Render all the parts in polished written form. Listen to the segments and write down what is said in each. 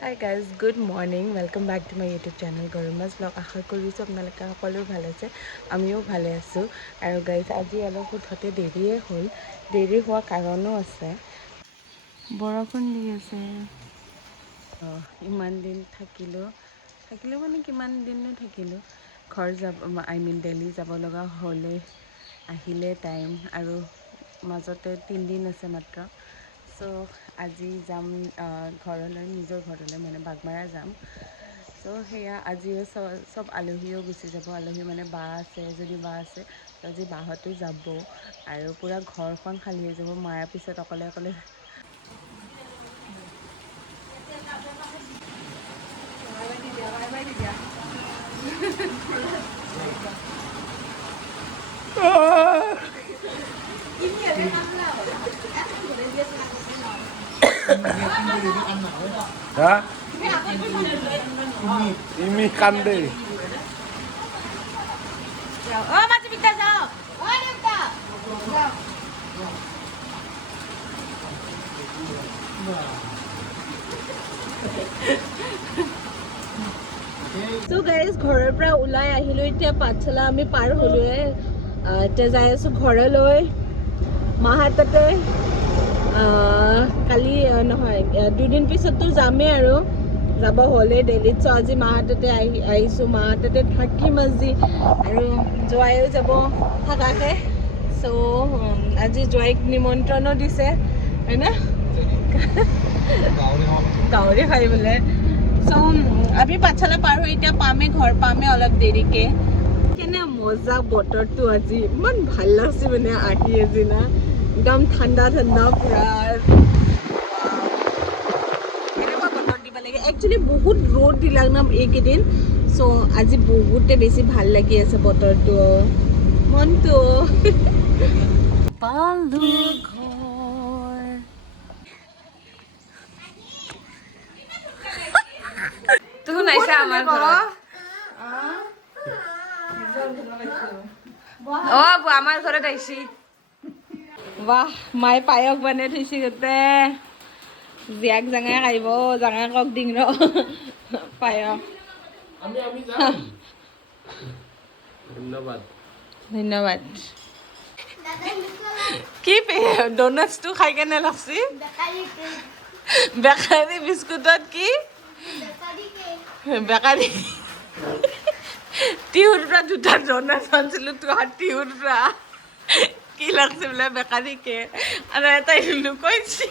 High guys good morning welcome back to my YouTube channel গৰিমাছ blog আশা কৰিছোঁ আপোনালোকে সকলো ভাল আছে আমিও ভালে আছোঁ আৰু গাইজ আজি অলপ উঠোতে দেৰিয়ে হ'ল দেৰি হোৱাৰ কাৰণো আছে বৰষুণ দি আছে ইমান দিন থাকিলোঁ মানে কিমান দিনো থাকিলোঁ ঘৰ যাব দিল্লী যাব লগা হ'লে আহিলে টাইম আৰু মাজতে 3 দিন আছে মাত্ৰ চ' আজি যাম ঘৰলৈ নিজৰ ঘৰলৈ মানে বাগমাৰা যাম চ' সেয়া আজিও চব আলহীও গুচি যাব আলহী মানে বা আছে এজনী বা আছে ত' আজি বাহঁতো যাব আৰু পূৰা ঘৰখন খালী হৈ যাব মায়াৰ পিছত অকলে অকলে Hả? Imi kande. masih bisa jauh So guys, ঘৰৰ পৰা ওলাই আহিলো এতিয়া পাঠশালা আমি পাৰ হলোৱে এতিয়া যাই আছো ঘৰলৈ মাহাততে কালি নহয় 2 দিন পিছততো যামেই আৰু যাব হ'লে দিল্লীত চ' আজি মাহাততে আহিছোঁ মাহাততে থাকিম আজি আৰু জোৱাইও যাব থাকাকে চ' আজি জোৱাইক নিমন্ত্ৰণো দিছে হয় না গাহৰি খাই বোলে চ' আমি পাঠশালা পাৰ হৈ এতিয়া পামে ঘৰ পামে অলপ দেৰিকে কেনে মজা বতৰটো আজি ইমান ভাল লাগছে মানে আহি আজি না একদম ঠাণ্ডা ঠাণ্ডা পুৰা এনেকুৱা বতৰ দিব লাগে একচুৱেলি বহুত ৰ'দ দিলাক না এইকেইদিন চ' আজি বহুতে বেছি ভাল লাগি আছে বতৰটো মনটো পালো ঘৰ তুমি নাইছা আমাৰ ঘৰত আমাৰ ঘৰত আহিছি বাহ মায়ে পায়স বনাই থৈছে গোটে জীয়াক জাঙাই খাইব জাঙাই কক দিং ৰ পায়স ধন্যবাদ ধন্যবাদ কি ডোনাটছটো খাই কেনে লাগছি বেকাৰী বিস্কুটত কি বেকাৰী টিহুৰ পৰা 2টা ডোনাটছ আনিছিলোঁ তোহাৰ টিহুৰ পৰা কি লাগছে বোলে বেকাৰী কে আৰু এটাই লুকাইছি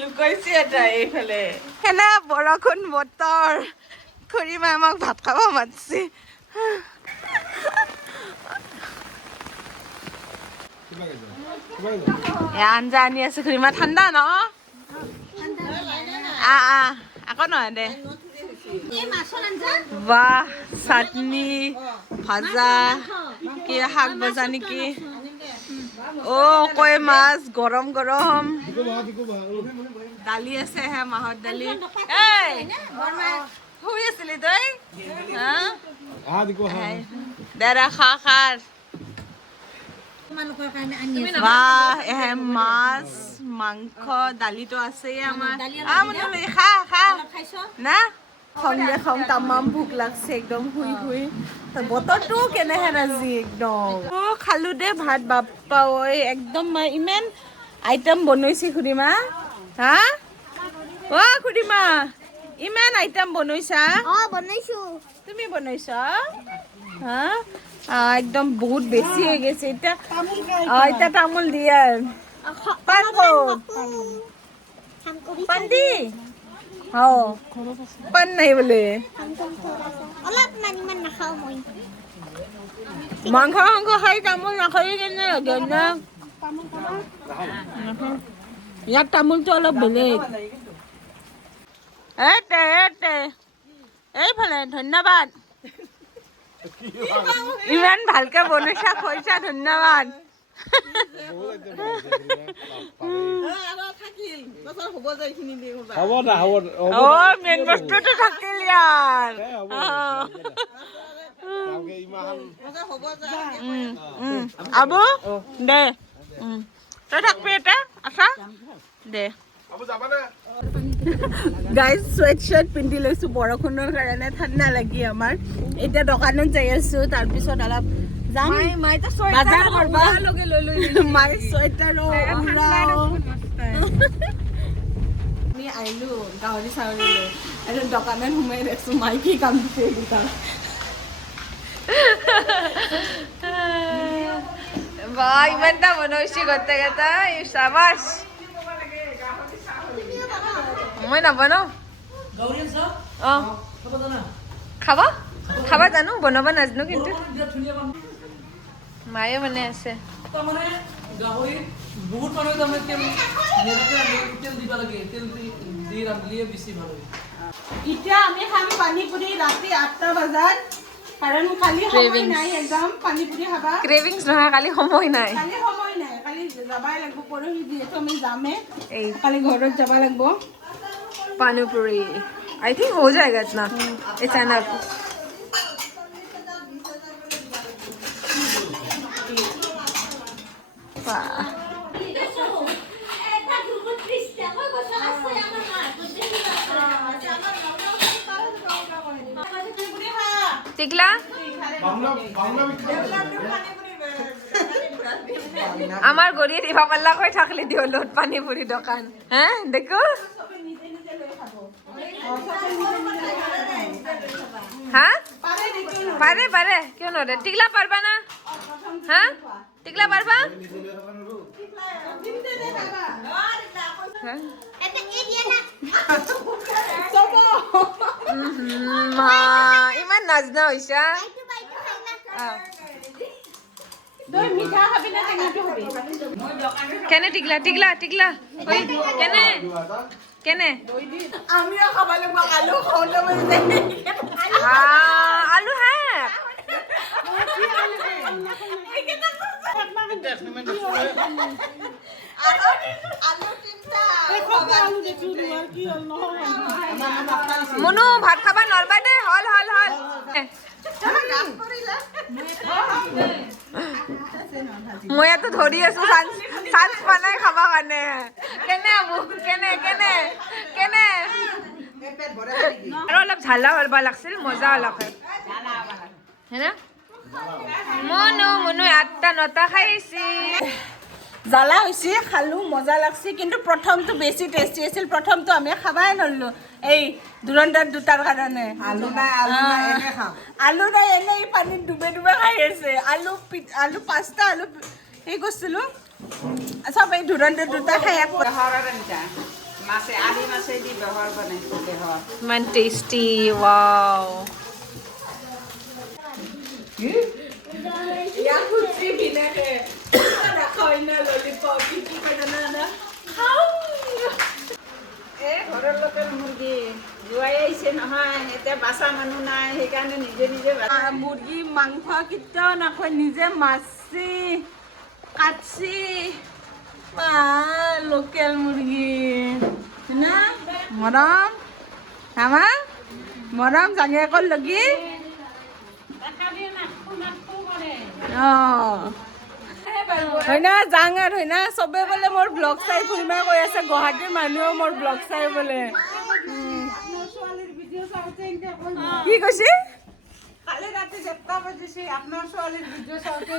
লুকাইছি এটা এইফালে সেনে বৰষুণ বতৰ খুৰীমাই আমাক ভাত খাব মাতছি আঞ্জা আনি আছে খুৰীমা ঠাণ্ডা ন আকৌ নহয় দে বাহ চাটনি ভাজা কি শাক ভাজা নেকি কই মাছ গৰম গৰম দালি আছে হে মাহৰ দালি শুই আছিলি তই দেৰা খা মাছ মাংস দালিটো আছেই আমাৰ খা না সন্ধিয়া খাম তামাম ভোক লাগছে একদম শুই শুই বতৰটো কেনেহেন আজি একদম খালো দে ভাত বাপ্পা ঐ একদম ইমান আইটেম বনাইছে খুৰীমা হা খুৰীমা ইমান আইটেম বনাইছা তুমি বনাইছা হা একদম বহুত বেছি হৈ গৈছে এতিয়া এতিয়া তামোল দিয়ে পাণ পাণ দি পাণ নাই বোলে মাংস খাই তামোল নাখাই কেনে লাগে না ইয়াত তামোলটো অলপ বেলেগ এইফালে ধন্যবাদ ইমান ভালকে বনাইছা কৈছা ধন্যবাদ মেইন বস্তুটো থাকিল ইয়াৰ আবু দে তই থাকবি এটা আছা দে গাইজ চুৱেট শ্বাৰ্ট পিন্ধি লৈছোঁ বৰষুণৰ কাৰণে ঠাণ্ডা লাগি আমাৰ এতিয়া দোকানত যাই আছো তাৰপিছত অলপ যাম বাজাৰ কৰিব মাই চুৱেটাৰ আমি আহিলো গাহৰি চাহৰিলৈ আৰু দোকানত সোমাই দেখছো মাই কি কাম দিছে দোকান বা ইমানটা বনাইছি গোটেই কেইটা চাবাছ মই নাবনাও অঁ খাবা খাবা জানো বনাব নাজানো কিন্তু মায়ে বনাই আছে বহুত মানুহে তাৰমানে তেল দিব লাগে তেল দি ৰান্ধিলে বেছি ভাল হয় এতিয়া আমি খাম পানীপুৰি ৰাতি 8টা বজাত কাৰণ কালি সময় নাই একদম পানীপুৰি খাবা ক্ৰেভিংছ নহয় কালি সময় নাই কালি সময় নাই কালি যাবাই লাগিব পৰহি যিহেতু আমি যামে এই কালি ঘৰত যাব লাগিব पानीपुरी आई थिंक हो जाएगा इतना इट्स एनफ टिकला আমার গড়িয়ে দিবা পাল্লা কই থাকলে দিও লোট পানীপুরি দোকান হ্যাঁ দেখো হ্যাঁ পারে পারে क्यों নরে টিকলা পারবা না হ্যাঁ টিকলা পারবা মা ইমান নাজনা হইছা কেনে টিকলা টিকলা টিকলা কই কেনে কেনে আমিও খাবা লাগিব আলু খাওঁতে মানে আলু হ্যাঁ মুনু ভাত খাবা নৰবা দে হল হল হল মই এত ধৰি আছো চান্স বনাই খাবা কাৰণে কেনে আবু কেনে কেনে কেনে আৰু অলপ ঝালা হলবা লাগছিল মজা অলপ হেনা মুনু মুনু 8টা 9টা খাইছি জ্বালা হৈছে খালো মজা লাগছে কিন্তু প্ৰথমটো বেছি টেষ্টি আছিল প্ৰথমটো আমি খাবাই নললো এই দুৰন্দাৰ দুটাৰ কাৰণে আলু নাই এনে খাম আলু নাই এনে পানীত ডুবে ডুবে খাই আছে আলু 5টা আলু এই কৰিছিলোঁ চব এই দুৰন্দাৰ দুটা খাই মাছে আলি মাছে দি বেহৰ বনাইছোঁ বেহৰ ইমান টেষ্টি ৱাও ইয়াক খুচি ভিনেকে ৰাখাই না ললিপপ কি জানা খাওঁ ঘৰৰ লোকেল মুৰ্গী জোৱাই আহিছে নহয় এতিয়া বাচা মানুহ নাই সেইকাৰণে নিজে নিজে মুৰ্গী মাংস কেতিয়াও নাখায় নিজে মাছি কাটছি লোকেল মুৰ্গী না মৰম আমা মৰম জাঙিয়াকৰ লগি হয় না যাং আৰু হয় না চবে বোলে মোৰ ব্লগ চাই ফুলমা কৈ আছে গুৱাহাটীৰ মানুহেও মোৰ ব্লগ চাই বোলে কি কৈছে কালি ৰাতি 7টা বাজিছে আপোনাৰ ছোৱালীৰ ভিডিঅ' চাওঁতে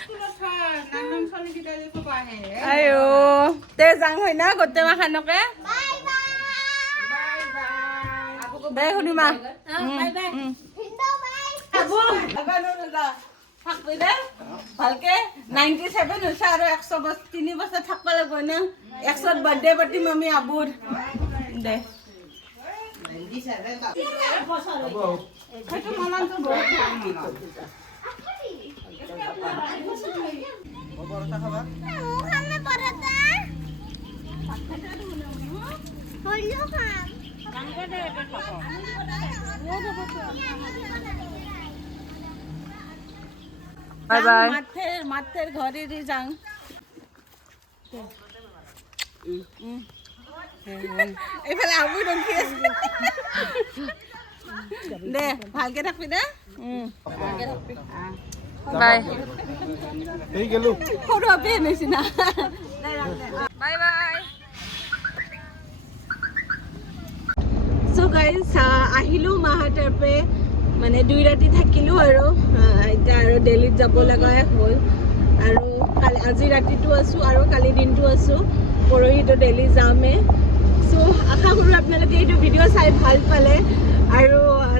স্কুলত নানান ছোৱালীকেইটা খুব আহে আইঅ তে যাং হয় না গোটেই মাখানকে দে শুনিমা থাকবি দে ভালকে 97 হৈছে আৰু 100 বছৰ 3 বছৰ থাকবা লাগিব না 100ত বাৰ্থডে পাতিম আমি আবুৰ দে সেইটো মনটো বহুত বাই বাই মাথেৰ ঘৰে দি যাং এইফালে আবু ৰখি আছে দে ভালকে থাকবি দে ভালকে থাকবি বাই এই গেলো সৰু আপে নিচিনা বাই বাই সো গাইজ আহিলো মাহঁতৰ পে মানে 2 ৰাতি থাকিলো আৰু এতিয়া আৰু দিল্লীত যাব লগা হ'ল আৰু কালি আজি ৰাতিটো আছো আৰু কালি দিনটো আছো পৰহিতো দিল্লী যামে সো আশা কৰো আপোনালোকে এইটো ভিডিঅ' চাই ভাল পালে আৰু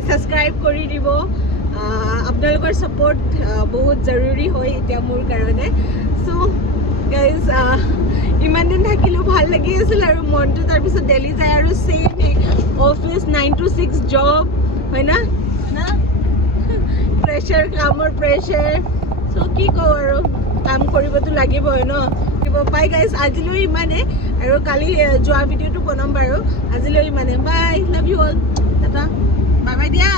সাবস্ক্ৰাইব কৰি দিব আপোনালোকৰ সাপোৰ্ট বহুত জৰুৰী হয় এতিয়া মোৰ কাৰণে সো গাইজ ইমান দিন থাকিলো ভাল লাগি আছিল আৰু মনটো তাৰপিছত দিল্লী যায় আৰু সেম অফিস 9 to 6 জব হয় না না প্ৰেছাৰ কামৰ প্ৰেছাৰ সো কি কওঁ আৰু কাম কৰিবতো লাগিবই ন বাই গাইজ আজিলৈ ইমানে আৰু কালি যোৱা ভিডিঅ'টো বনাম বাৰু আজিলৈ ইমানে বাই love you all tata bye bye দিয়া